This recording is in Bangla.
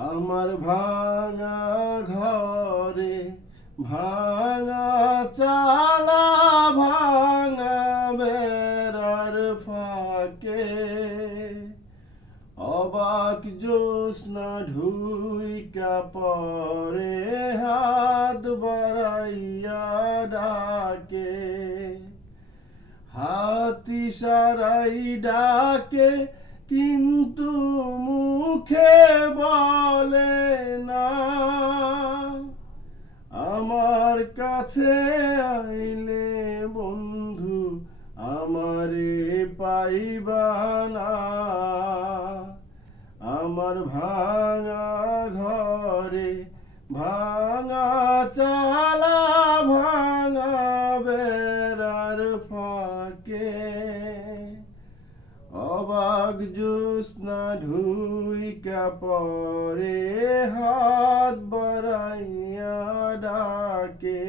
আমার ভাঙা ঘরে ভাঙা চালা ভাঙা বেড়ার ফাঁকে অবাক জ্যোৎস্না ঢুইকা পরে হাত বাড়াইয়া ডাকে হাত ইশারাই ডাকে কিন্তু মুখে বলে না আমার কাছে আইলে বন্ধু আমারে পাইবা না আমার ভাঙা ঘরে ভাঙা চালা ভাঙা বেড়ার ফাঁকে অবাক জ্যোৎস্না ঢুইকা পরে হাত বাড়াইয়া ডাকে